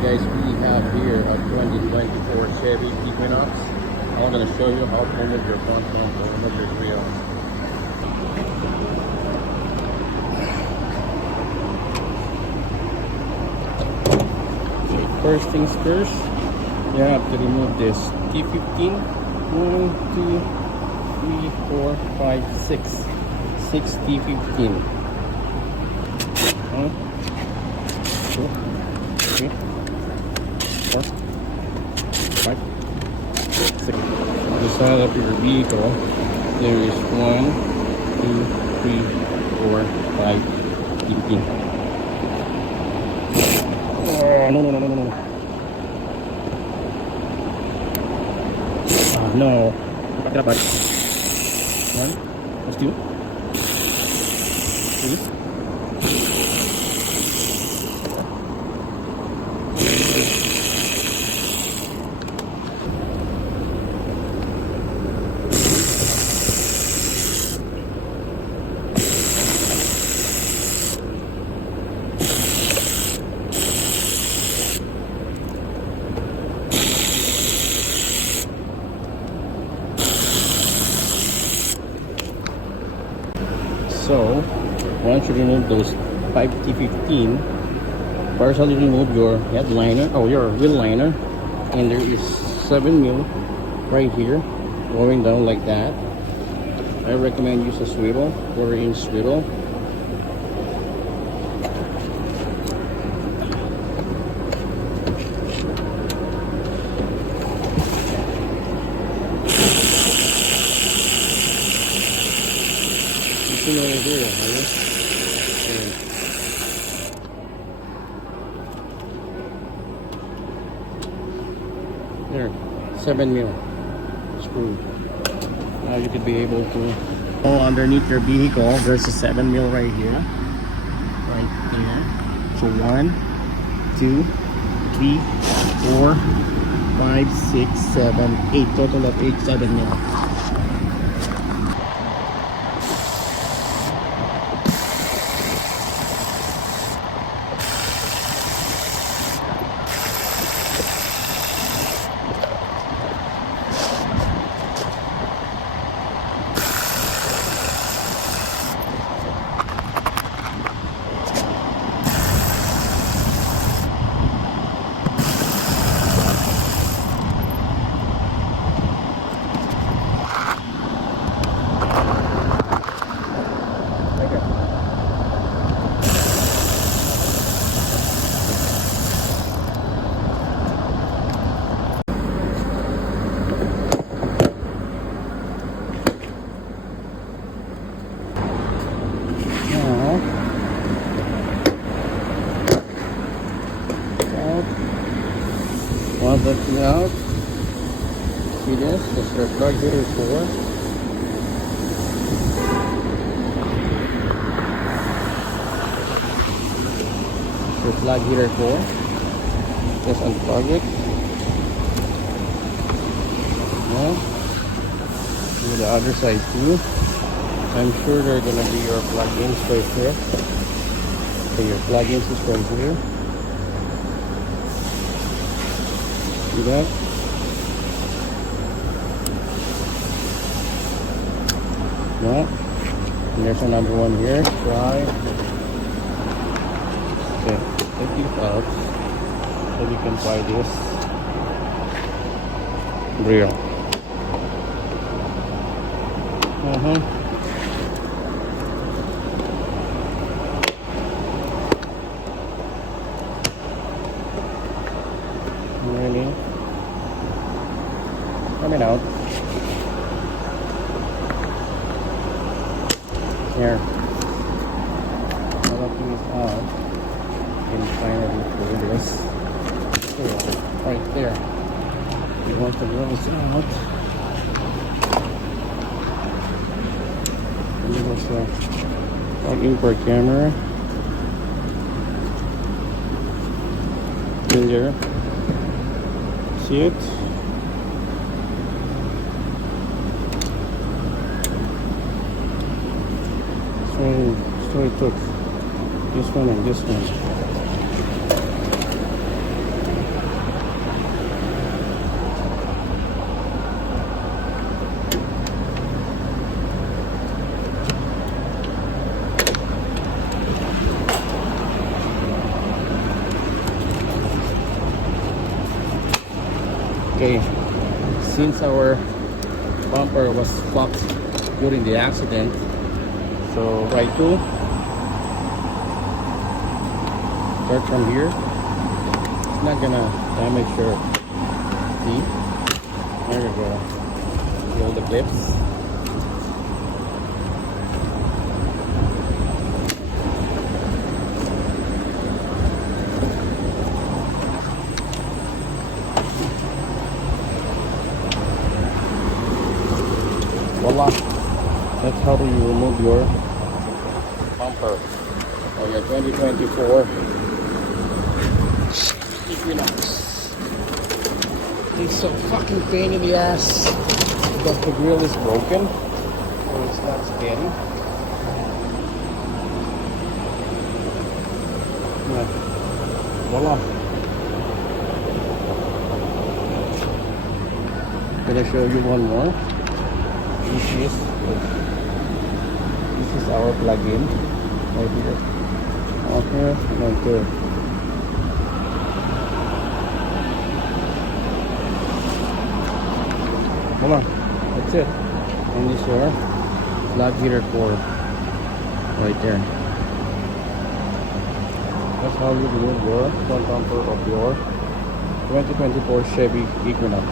Alright guys, we have here a 2024 Chevy Equinox. I'm going to show you how to remove your front bumper, remove your grill. Okay, first things first, you have to remove this T15. 1, 2, 3, 4, 5, 6. 6 T15. 1, 2, 3, 4, 5, 6. On the side of your vehicle, there is 1, 2, 3, 4, 5, 15. Oh, no. Oh, no. Back it up, buddy. 1, that's 2, 3. So, once you remove those 5T15, partially remove your headliner, your wheel liner, and there is 7 mil right here, going down like that. I recommend use a swivel, 4-inch swivel. Over here, there, 7 mil screw. Now you could be able to go underneath your vehicle. There's a 7 mil right here, right there. So 1, 2, 3, 4, 5, 6, 7, 8. Total of 8 7 mil. Once that's out, see this? This is your plug heater 4. Your plug heater 4. Just unplug it. Now, do the other side too. I'm sure they're gonna be your plug-ins right here. So your plug-ins is from here. See that? No. And there's another one here. Try. Okay. Take these out so you can try this grill. Really? Coming out. Here. All of these out. You can finally pull this. There, right there. You want the rolls out. And there's a import camera. In there. See it? So it took this one and this one. Okay, since our bumper was fucked during the accident, so try to start from here. It's not gonna damage your teeth. There you go. See all the clips. Voila. That's how you remove your bumper on your 2024 Equinox. It's so fucking pain in the ass because the grill is broken, so it's not steady. Yeah. Voila. Gonna show you one more. This is our plug-in right here. Okay, right there. Voila, that's it. And this is your plug heater core right there. That's how you remove your front bumper of your 2024 Chevy Equinox.